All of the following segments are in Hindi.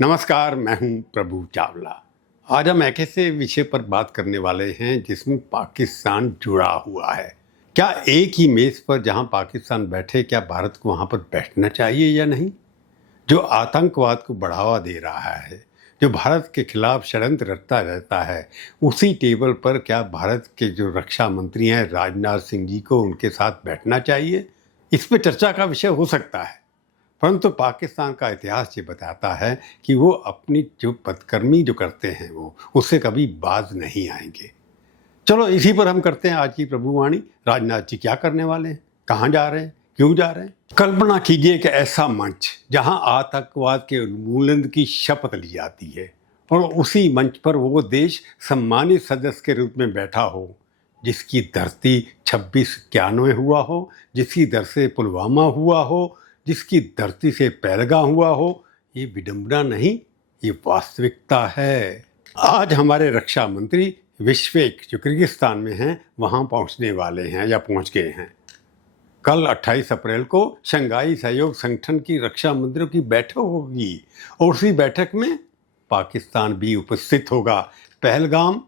नमस्कार, मैं हूं प्रभु चावला। आज हम एक ऐसे विषय पर बात करने वाले हैं जिसमें पाकिस्तान जुड़ा हुआ है। क्या एक ही मेज पर जहां पाकिस्तान बैठे, क्या भारत को वहां पर बैठना चाहिए या नहीं? जो आतंकवाद को बढ़ावा दे रहा है, जो भारत के खिलाफ षड्यंत्र रचता रहता है, उसी टेबल पर क्या भारत के जो रक्षा मंत्री हैं राजनाथ सिंह जी को उनके साथ बैठना चाहिए? इस पर चर्चा का विषय हो सकता है। परंतु पाकिस्तान का इतिहास ये बताता है कि वो अपनी जो बदकर्मी जो करते हैं वो उससे कभी बाज नहीं आएंगे। चलो इसी पर हम करते हैं आज की प्रभुवाणी। राजनाथ जी क्या करने वाले हैं, कहाँ जा रहे हैं, क्यों जा रहे हैं? कल्पना कीजिए कि ऐसा मंच जहां आतंकवाद के उन्मूलन की शपथ ली जाती है और उसी मंच पर वो देश सम्मानित सदस्य के रूप में बैठा हो जिसकी धरती 2691 हुआ हो, जिसकी दर से पुलवामा हुआ हो, जिसकी धरती से पहलगाम हुआ हो। ये विडंबना नहीं, ये वास्तविकता है। आज हमारे रक्षा मंत्री विश्वेक जो किर्गिस्तान में हैं वहां पहुंचने वाले हैं या पहुंच गए हैं। कल 28 अप्रैल को शंघाई सहयोग संगठन की रक्षा मंत्रियों की बैठक होगी और उसी बैठक में पाकिस्तान भी उपस्थित होगा। पहलगाम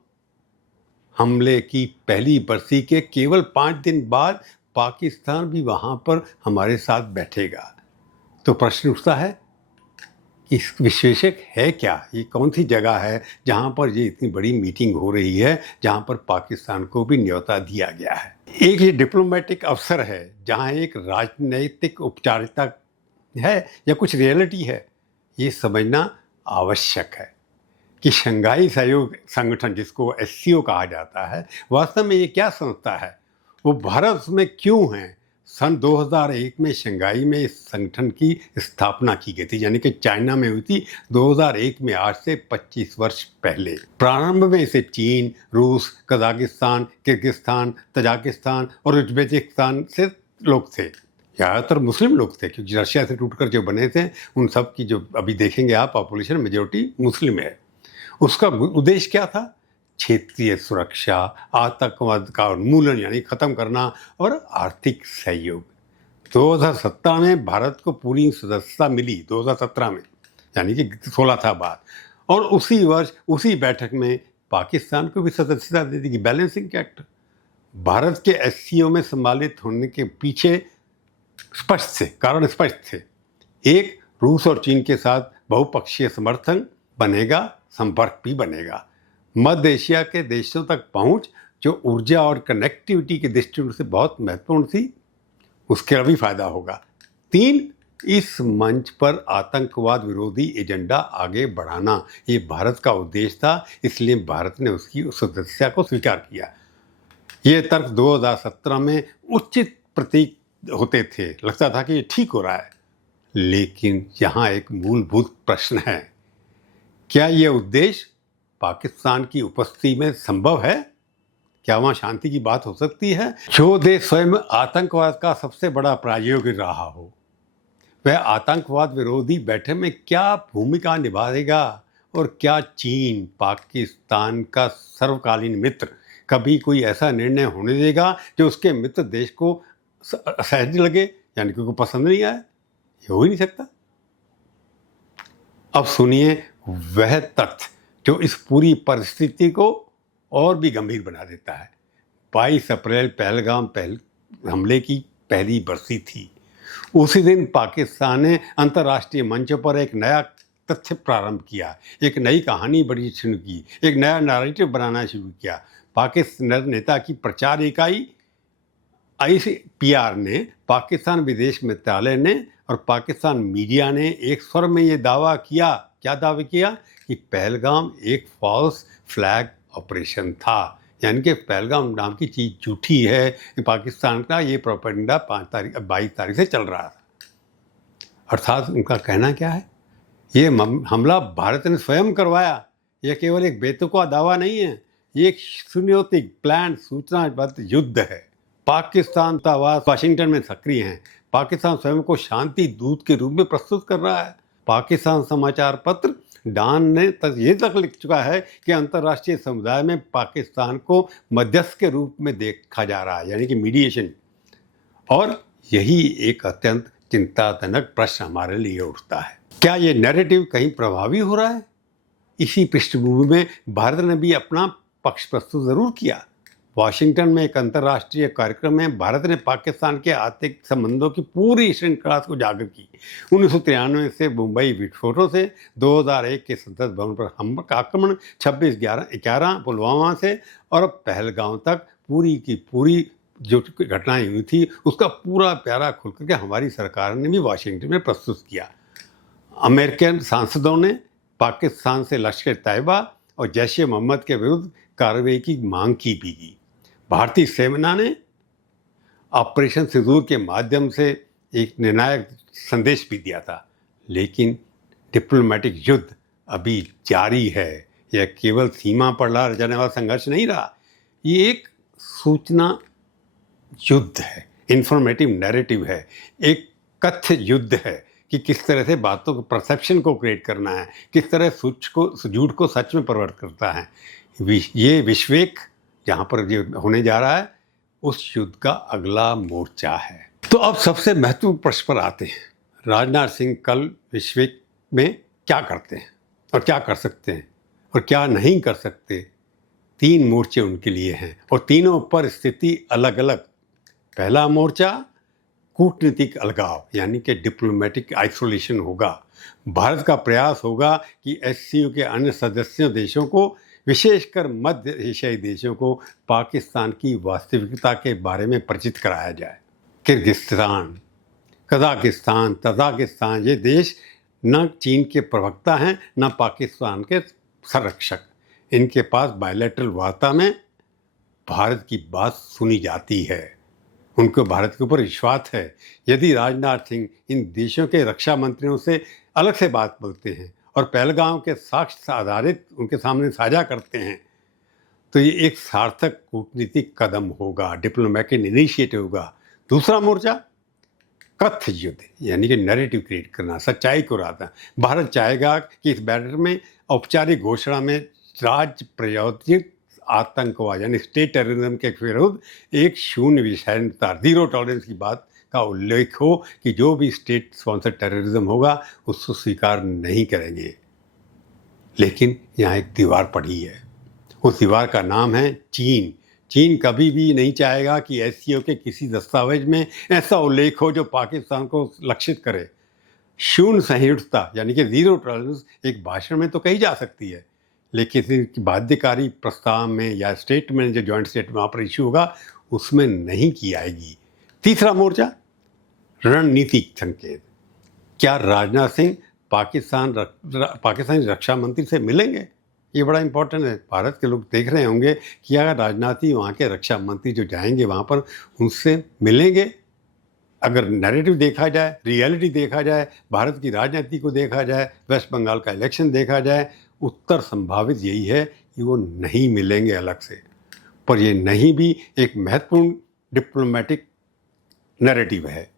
हमले की पहली बरसी के केवल 5 दिन बाद पाकिस्तान भी वहां पर हमारे साथ बैठेगा। तो प्रश्न उठता है कि विशेषक है क्या, ये कौन सी जगह है जहां पर ये इतनी बड़ी मीटिंग हो रही है, जहां पर पाकिस्तान को भी न्योता दिया गया है। एक ये डिप्लोमेटिक अवसर है जहां एक राजनैतिक औपचारिकता है या कुछ रियलिटी है, ये समझना आवश्यक है कि शंघाई सहयोग संगठन जिसको एससीओ कहा जाता है, वास्तव में ये क्या संस्था है, वो भारत में क्यों है। सन 2001 में शंघाई में इस संगठन की स्थापना की गई थी, यानी कि चाइना में हुई थी 2001 में, आज से 25 वर्ष पहले। प्रारंभ में इसे चीन, रूस, कजाकिस्तान, किर्गिस्तान, तजाकिस्तान और उज्बेकिस्तान से लोग थे। ज़्यादातर मुस्लिम लोग थे क्योंकि रशिया से टूटकर जो बने थे उन सब की जो अभी देखेंगे आप पॉपुलेशन मेजोरिटी मुस्लिम है। उसका उद्देश्य क्या था? क्षेत्रीय सुरक्षा, आतंकवाद का उन्मूलन यानी खत्म करना और आर्थिक सहयोग। 2017 में भारत को पूरी सदस्यता मिली, 2017 में, यानी कि 16 था बाद। और उसी वर्ष उसी बैठक में पाकिस्तान को भी सदस्यता दे दी, बैलेंसिंग एक्ट। भारत के एससीओ में सम्मिलित होने के पीछे स्पष्ट थे, कारण स्पष्ट थे। एक, रूस और चीन के साथ बहुपक्षीय समर्थन बनेगा, संपर्क भी बनेगा। मध्य एशिया के देशों तक पहुंच जो ऊर्जा और कनेक्टिविटी के दृष्टिकोण से बहुत महत्वपूर्ण थी, उसका भी फायदा होगा। 3, इस मंच पर आतंकवाद विरोधी एजेंडा आगे बढ़ाना, ये भारत का उद्देश्य था, इसलिए भारत ने उसकी सदस्यता को स्वीकार किया। ये तर्क 2017 में उचित प्रतीक होते थे, लगता था कि ये ठीक हो रहा है। लेकिन यहाँ एक मूलभूत प्रश्न है, क्या ये उद्देश्य पाकिस्तान की उपस्थिति में संभव है? क्या वहाँ शांति की बात हो सकती है? जो देश स्वयं आतंकवाद का सबसे बड़ा प्रायोजक रहा हो, वह आतंकवाद विरोधी बैठक में क्या भूमिका निभाएगा? और क्या चीन, पाकिस्तान का सर्वकालीन मित्र, कभी कोई ऐसा निर्णय होने देगा जो उसके मित्र देश को असहज लगे, यानी कि उनको पसंद नहीं आए? ये हो ही नहीं सकता। अब सुनिए वह तथ्य जो इस पूरी परिस्थिति को और भी गंभीर बना देता है। 22 अप्रैल पहलगाम हमले की पहली बरसी थी। उसी दिन पाकिस्तान ने अंतर्राष्ट्रीय मंच पर एक नया तथ्य प्रारंभ किया, एक नई कहानी बड़ी शुरू की, एक नया नैरेटिव बनाना शुरू किया। पाकिस्तान नेता की प्रचार इकाई ICPR ने, पाकिस्तान विदेश मंत्रालय ने और पाकिस्तान मीडिया ने एक स्वर में ये दावा किया, क्या दावा किया, कि पहलगाम एक फॉल्स फ्लैग ऑपरेशन था, यानी कि पहलगाम नाम की चीज़ झूठी है। पाकिस्तान का ये प्रोपेगेंडा 22 तारीख से चल रहा था। अर्थात उनका कहना क्या है, ये हमला भारत ने स्वयं करवाया, यह केवल एक बेतुका दावा नहीं है, ये एक सुनियोजित प्लान सूचनाबद्ध युद्ध है। पाकिस्तान दूतावास वाशिंगटन में सक्रिय हैं। पाकिस्तान स्वयं को शांति दूत के रूप में प्रस्तुत कर रहा है। पाकिस्तान समाचार पत्र डॉन ने ये तक लिख चुका है कि अंतर्राष्ट्रीय समुदाय में पाकिस्तान को मध्यस्थ के रूप में देखा जा रहा है, यानी कि मीडिएशन। और यही एक अत्यंत चिंताजनक प्रश्न हमारे लिए उठता है। क्या ये नैरेटिव कहीं प्रभावी हो रहा है? इसी पृष्ठभूमि में भारत ने भी अपना पक्ष प्रस्तुत जरूर किया। वाशिंगटन में एक अंतर्राष्ट्रीय कार्यक्रम में भारत ने पाकिस्तान के आर्थिक संबंधों की पूरी श्रृंखला को उजागर की। 1993 से मुंबई विस्फोटों से 2001 के संसद भवन पर हमला का आक्रमण, 26/11 पुलवामा से और अब पहलगांव तक पूरी की पूरी जो घटनाएं हुई थी उसका पूरा प्यारा खुल करके हमारी सरकार ने भी वाशिंगटन में प्रस्तुत किया। अमेरिकन सांसदों ने पाकिस्तान से लश्कर तैयबा और जैश ए मोहम्मद के विरुद्ध कार्रवाई की मांग की भी की। भारतीय सेना ने ऑपरेशन सिंदूर के माध्यम से एक निर्णायक संदेश भी दिया था, लेकिन डिप्लोमेटिक युद्ध अभी जारी है। यह केवल सीमा पर लड़ा जाने वाला संघर्ष नहीं रहा, ये एक सूचना युद्ध है, इंफॉर्मेटिव नैरेटिव है, एक कथ्य युद्ध है कि किस तरह से बातों को परसेप्शन को क्रिएट करना है, किस तरह झूठ को सच में परिवर्तित करता है। ये विश्वेक जहाँ पर ये होने जा रहा है उस युद्ध का अगला मोर्चा है। तो अब सबसे महत्वपूर्ण प्रश्न पर आते हैं। राजनाथ सिंह कल विश्वेक में क्या करते हैं और क्या कर सकते हैं और क्या नहीं कर सकते। 3 मोर्चे उनके लिए हैं और तीनों पर स्थिति अलग अलग। पहला मोर्चा कूटनीतिक अलगाव यानी कि डिप्लोमेटिक आइसोलेशन होगा। भारत का प्रयास होगा कि एससीओ के अन्य सदस्य देशों को, विशेषकर मध्य एशियाई देशों को पाकिस्तान की वास्तविकता के बारे में परिचित कराया जाए। किर्गिस्तान, कजाकिस्तान, तजाकिस्तान ये देश न चीन के प्रवक्ता हैं न पाकिस्तान के संरक्षक। इनके पास बायलैटरल वार्ता में भारत की बात सुनी जाती है, उनको भारत के ऊपर विश्वास है। यदि राजनाथ सिंह इन देशों के रक्षा मंत्रियों से अलग से बात बोलते हैं और पहलगाम के साक्ष्य आधारित उनके सामने साझा करते हैं तो ये एक सार्थक कूटनीतिक कदम होगा, डिप्लोमेटिक इनिशिएटिव होगा। दूसरा मोर्चा कथ्य युद्ध यानी कि नैरेटिव क्रिएट करना, सच्चाई को लाना। भारत चाहेगा कि इस बैठक में औपचारिक घोषणा में राज्य प्रायोजित आतंकवाद यानी स्टेट टेररिज्म के विरुद्ध एक शून्य विसहिष्णुता, 0 टॉलरेंस की बात का उल्लेख हो कि जो भी स्टेट स्पॉन्सर टेररिज्म होगा उसको स्वीकार नहीं करेंगे। लेकिन यहाँ एक दीवार पड़ी है, उस दीवार का नाम है चीन। चीन कभी भी नहीं चाहेगा कि एससीओ के किसी दस्तावेज में ऐसा उल्लेख हो जो पाकिस्तान को लक्षित करे। शून्य सहिष्णुता यानी कि 0 टॉलरेंस एक भाषण में तो कही जा सकती है, लेकिन बाध्यकारी प्रस्ताव में या स्टेटमेंट जो जॉइंट स्टेटमेंट वहाँ पर इश्यू होगा उसमें नहीं की आएगी। तीसरा मोर्चा रणनीतिक संकेत। क्या राजनाथ सिंह पाकिस्तानी रक्षा मंत्री से मिलेंगे? ये बड़ा इंपॉर्टेंट है। भारत के लोग देख रहे होंगे कि अगर राजनाथ जी वहाँ के रक्षा मंत्री जो जाएंगे वहाँ पर उनसे मिलेंगे। अगर नैरेटिव देखा जाए, रियलिटी देखा जाए, भारत की राजनीति को देखा जाए, वेस्ट बंगाल का इलेक्शन देखा जाए, उत्तर संभावित यही है कि वो नहीं मिलेंगे अलग से। पर ये नहीं भी एक महत्वपूर्ण डिप्लोमेटिक नैरेटिव है।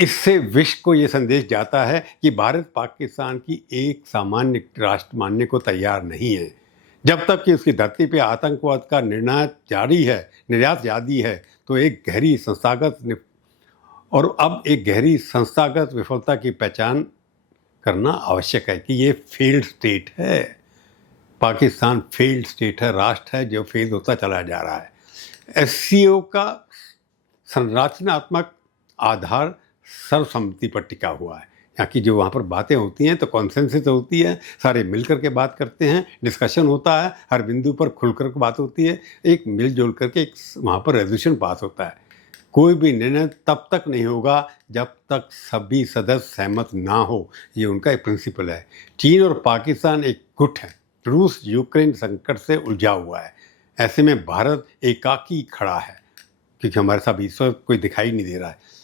इससे विश्व को ये संदेश जाता है कि भारत पाकिस्तान की एक सामान्य राष्ट्र मानने को तैयार नहीं है। जब तक कि उसकी धरती पे आतंकवाद का निर्यात जारी है तो एक गहरी संस्थागत विफलता की पहचान करना आवश्यक है कि ये फेल्ड स्टेट है। पाकिस्तान फेल्ड स्टेट है, राष्ट्र है जो फेल होता चला जा रहा है। एससीओ का संरचनात्मक आधार सर्वसम्मति पर टिका हुआ है। यहाँ की जो वहाँ पर बातें होती हैं तो कॉन्सेंसस होती है, सारे मिलकर के बात करते हैं, डिस्कशन होता है, हर बिंदु पर खुलकर के बात होती है, एक मिलजुल करके एक वहाँ पर रेजोल्यूशन पास होता है। कोई भी निर्णय तब तक नहीं होगा जब तक सभी सदस्य सहमत ना हो, ये उनका एक प्रिंसिपल है। चीन और पाकिस्तान एक गुट है, रूस यूक्रेन संकट से उलझा हुआ है। ऐसे में भारत एकाकी खड़ा है क्योंकि हमारे साथ इस वक्त कोई दिखाई नहीं दे रहा है।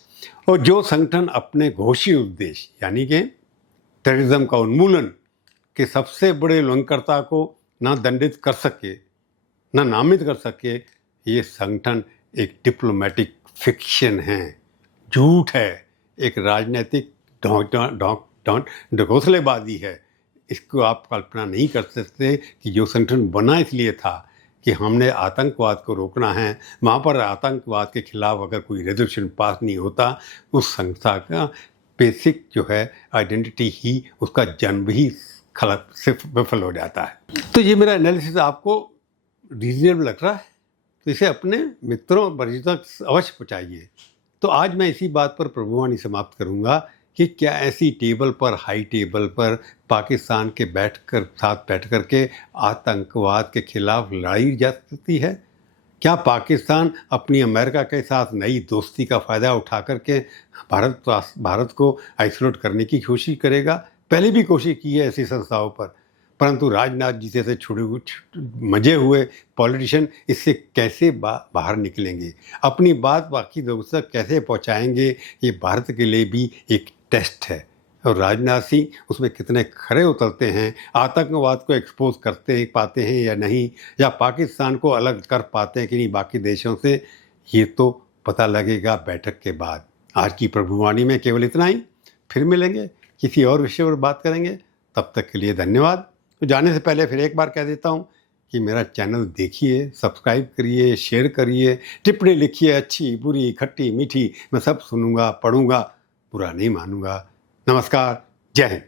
और जो संगठन अपने घोषित उद्देश्य यानी कि टेररिज्म का उन्मूलन के सबसे बड़े उल्लंघनकर्ता को ना दंडित कर सके, ना नामित कर सके, ये संगठन एक डिप्लोमेटिक फिक्शन है, झूठ है, एक राजनीतिक ढकोसलेबाजी है। इसको आप कल्पना नहीं कर सकते कि जो संगठन बना इसलिए था कि हमने आतंकवाद को रोकना है, वहाँ पर आतंकवाद के खिलाफ अगर कोई रेजोल्यूशन पास नहीं होता, उस संस्था का बेसिक जो है आइडेंटिटी ही, उसका जन्म ही सिर्फ विफल हो जाता है। तो ये मेरा एनालिसिस आपको रीजनेबल लग रहा है तो इसे अपने मित्रों और परिचितों तक अवश्य पहुँचाइए। तो आज मैं इसी बात पर प्रभुवाणी समाप्त करूँगा कि क्या ऐसी टेबल पर, हाई टेबल पर पाकिस्तान के साथ बैठ कर के आतंकवाद के खिलाफ लड़ाई जा सकती है? क्या पाकिस्तान अपनी अमेरिका के साथ नई दोस्ती का फ़ायदा उठा करके भारत को आइसोलेट करने की कोशिश करेगा? पहले भी कोशिश की है ऐसी संस्थाओं पर, परंतु राजनाथ जी जैसे मजे हुए पॉलिटिशियन इससे कैसे बाहर निकलेंगे, अपनी बात बाकी लोगों तक कैसे पहुंचाएंगे, ये भारत के लिए भी एक टेस्ट है। और राजनाथ सिंह उसमें कितने खरे उतरते हैं, आतंकवाद को एक्सपोज करते पाते हैं या नहीं, या पाकिस्तान को अलग कर पाते हैं कि नहीं बाकी देशों से, ये तो पता लगेगा बैठक के बाद। आज की प्रभुवाणी में केवल इतना ही, फिर मिलेंगे, किसी और विषय पर बात करेंगे। तब तक के लिए धन्यवाद। तो जाने से पहले फिर एक बार कह देता हूँ कि मेरा चैनल देखिए, सब्सक्राइब करिए, शेयर करिए, टिप्पणी लिखिए, अच्छी बुरी खट्टी मीठी मैं सब सुनूंगा, पढ़ूंगा, बुरा नहीं मानूंगा। नमस्कार, जय हिंद।